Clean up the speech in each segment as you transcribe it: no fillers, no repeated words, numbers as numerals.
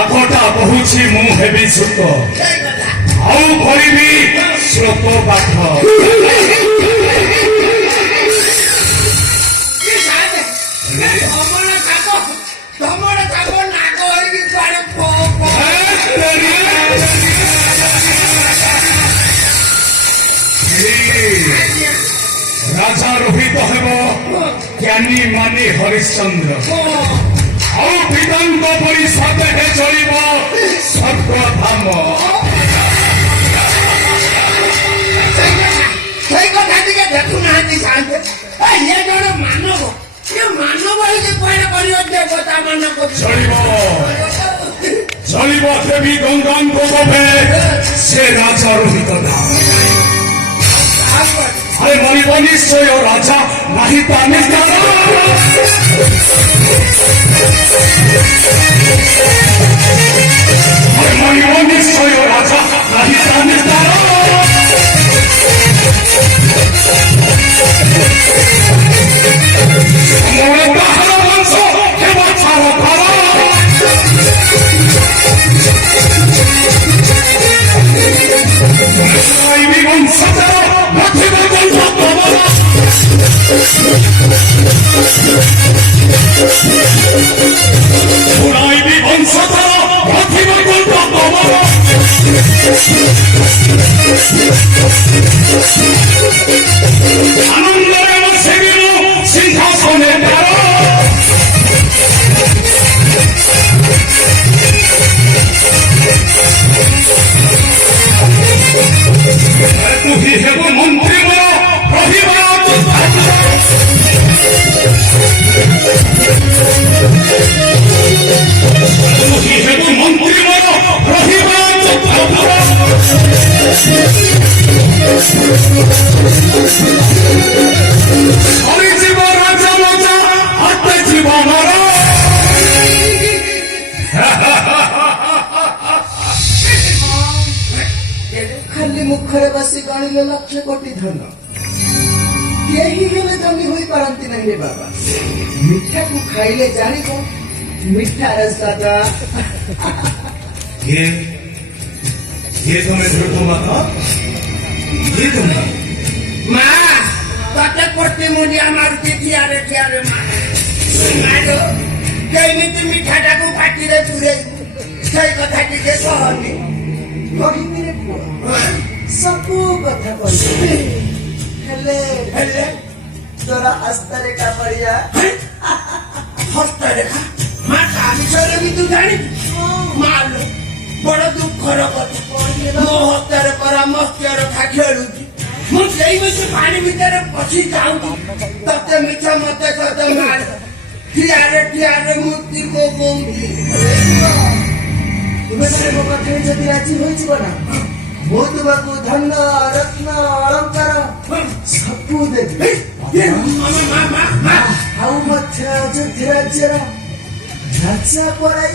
আগটা বহুছি মু হেবি সুত আউ করিবি শ্লোক পাঠ রাজা রোহিত হেব জ্ঞানী মানি হরিশ্চন্দ্র ଆଉ ବିଦଙ୍କ ପରି ସତେଜ ଚଳିବ ସର୍ବଧାମ। ସେଇ କଥା ଟିକେ ଦେଖୁନାହାନ୍ତି ସାନ୍ତେ ଇଏ ଜଣେ ମାନବ ଇଏ ମାନବ ହେଇକି କୁଆଡେ କରିବ ଦେବତା ମାନଙ୍କ ଚଳିବ ଚଳିବ ଦେବୀ ଗଙ୍ଗାଙ୍କ ଗଭେ ସେ ରାଜା ରୋହିତ আরে মরিব নিশ্চয় রাজা নাহি তা নিস্তার মরিব নিশ্চয় রাজা নাহি তা নিস্তার মোরে কাহার বংশ হেব ছাড় ধর আইবি বংশধর নথিব উড়াইবি বংশধর নথিব গল্প কমল আনন্দরে বসিবিল সিংহাসনে দ্বার তুহি হেব মন্ত্রী বল প্রহিবা তুহি হেব মন্ত্রী বল প্রহিবা সরিজীব রাজা মজা হাতে জীবনর ଖାଲି ମୁଖରେ ବସି ଗଣିଲେ ଲକ୍ଷ କୋଟି ଧନ କେହି ହେଲେ ଜମି ହୋଇପାରନ୍ତି ନାହିଁ ରେ ବାବା ମିଠାକୁ ଖାଇଲେ ଜାଣିବ ମିଠାର ସ୍ୱାଦ ये तुम्हें ढूंढो माता ये तुम মা ততে করতে মুড়িয়া মারুতি ঠিয়ারে ঠিয়ারে মারো কেমিতি মিঠাটাକୁ ପାଟିରେ ପୁରେଇବୁ ସେଇ କଥା ଟିକେ କହନି କହିବିରେ ପୁଅ ସବୁ କଥା କହିବି ହେଲେ ହେଲେ ତୋର ହସ୍ତରେଖା ପଡ଼ିଆ ହସ୍ତରେଖା ମା ତା ବିଷୟରେ ବି ତୁ ଜାଣିଛୁ ମାଲୋ ବଡ ଦୁଃଖର କଥା ମୋ ହସ୍ତରେ ପରାମର୍ଶ ରେଖା ଖେଳୁଛି ମୁଁ ସେଇ ମିଶି ପାଣି ଭିତରେ ପଶି ଯାଉଛି ତତେ ମିଛ ମତେ ସତ ମାର ଠିଆରେ ଠିଆରେ ମୂର୍ତ୍ତି ମୋ କହୁଛି ତୁମେ ସେ ମୋ ପାଖରେ ଯଦି ରାଜି ହୋଇଯିବ ନା ମୁଁ ତୁମକୁ ଧନ ରତ୍ନ ଅଳଙ୍କାର ସବୁ ଦେବି ଆଉ ମଧ୍ୟ ଅଯୋଧ୍ୟା ରାଜ୍ୟର ରାଜା କରାଇ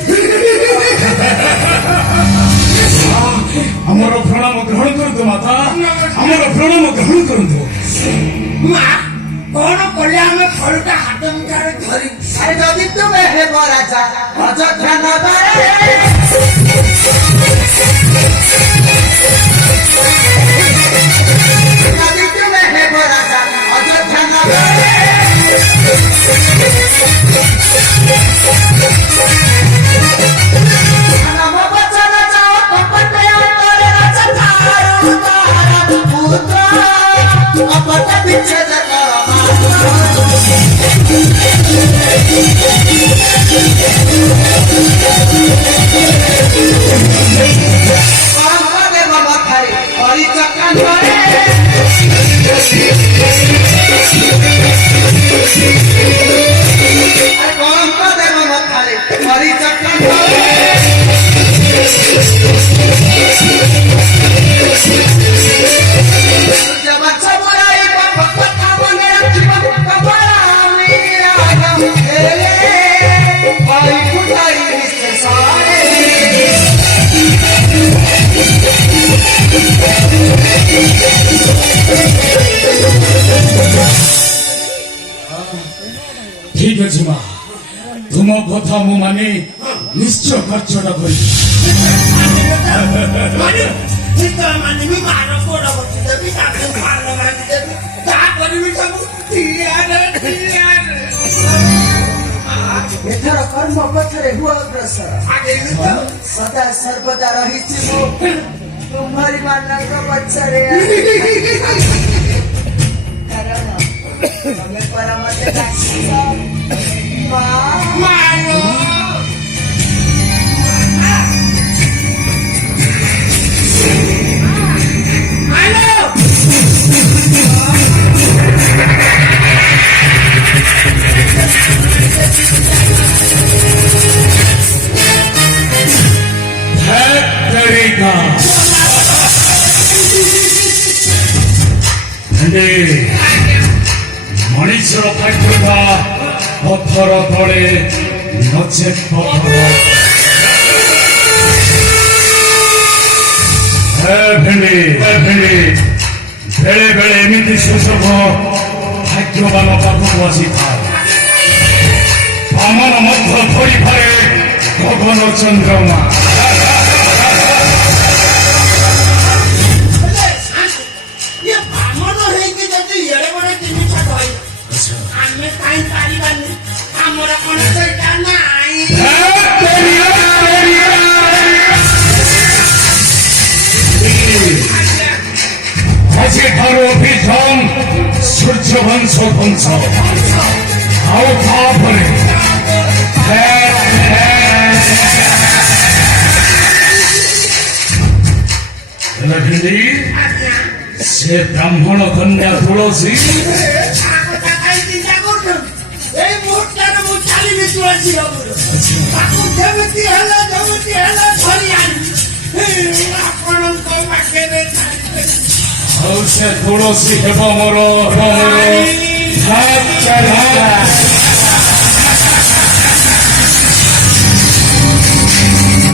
ଆମର ପ୍ରଣାମ ଗ୍ରହଣ କରନ୍ତୁ ମାତା ଆମର ପ୍ରଣାମ ଗ୍ରହଣ କରନ୍ତୁ ମା କଣ କଲେ ଆମେ ଫଳଟା ହାତ ମୁଠାରେ ଧରି ଯଦି ତୁମେ ହେବ ରାଜା ଅଯୋଧ୍ୟା ନଗରରେ ଯଦି ତୁମେ ହେବ ରାଜା ଅଯୋଧ୍ୟା ନଗରରେ ନମ ବଚନ ଯାଅ କପଟ ଅନ୍ତରେ ରାଜା ତାରୁ ତାର ପୁତ୍ର କପଟ ବିଚ୍ଛେଦ କର ଦେବ ମଥାରେ ହରିଚକ୍ରାନ୍ତରେ କଙ୍କ ଦେବ ମଥାରେ ହରିଚକ୍ରାନ୍ତରେ ବାଛ ବରାଇ କଥା ମନେ ରଖିବ କପଡ଼ା ଭାଇ ଫୁଟାଇ ସାରେ ଠିକ ଅଛି ମା ତୁମ କଥା ମୁଁ ମାନି ନିଶ୍ଚୟ ଖର୍ଚ୍ଚଟା କରିବି। ମାନିବି ମାର ଗୋଡ ବସି ଦେବି ତାକୁ ମାଲ ଭାଙ୍ଗି ଦେବି ଯାହା କରିବି ସବୁ ଏଥର କର୍ମ ପଥରେ ହୁଅ ଅଗ୍ରସର। ସଦା ସର୍ବଦା ରହିଛି ମୁଁ ତୁମରି ମାନଙ୍କ ପଛରେ। କାରଣ ତମେ ପରା ମତେ ଡାକିଛ ମା। ମଣିଷର ଭାଗ୍ୟଟା ପଥର ତଳେ ନଚେତ୍ ପଥର। ଭେଣ୍ଡି ବେଳେ ବେଳେ ଏମିତି ସୁଯୋଗ ଭାଗ୍ୟବାନ ପାଖକୁ ଆସିଥାଏ। ବାମନ ମଧ୍ୟ ଧରିପାରେ ଗଗନ ଚନ୍ଦ୍ରମା। ଆମେ କାହିଁ ପାରିବାନି ଆମର କଣ ସେଇଟା ନାହିଁ। ଆଜିଠାରୁ ଅଭିଯାନ ସୂର୍ଯ୍ୟବଂଶ ଧ୍ୱଂସ ଆଉ ତାପରେ ହେଲେ ସେ ବ୍ରାହ୍ମଣ କନ୍ୟା ତୁଳସୀ এই মুহূর্তের ମୁଁ ଚାଲିବି ତୁଳସୀ ବାବୁର ତାକୁ ଯେମିତି ହେଲେ ଧରି ଆଣିବି ଆପଣଙ୍କ ପାଖରେ। ଆଉ ସେ ତୁଳସୀ ହେବ ମୋର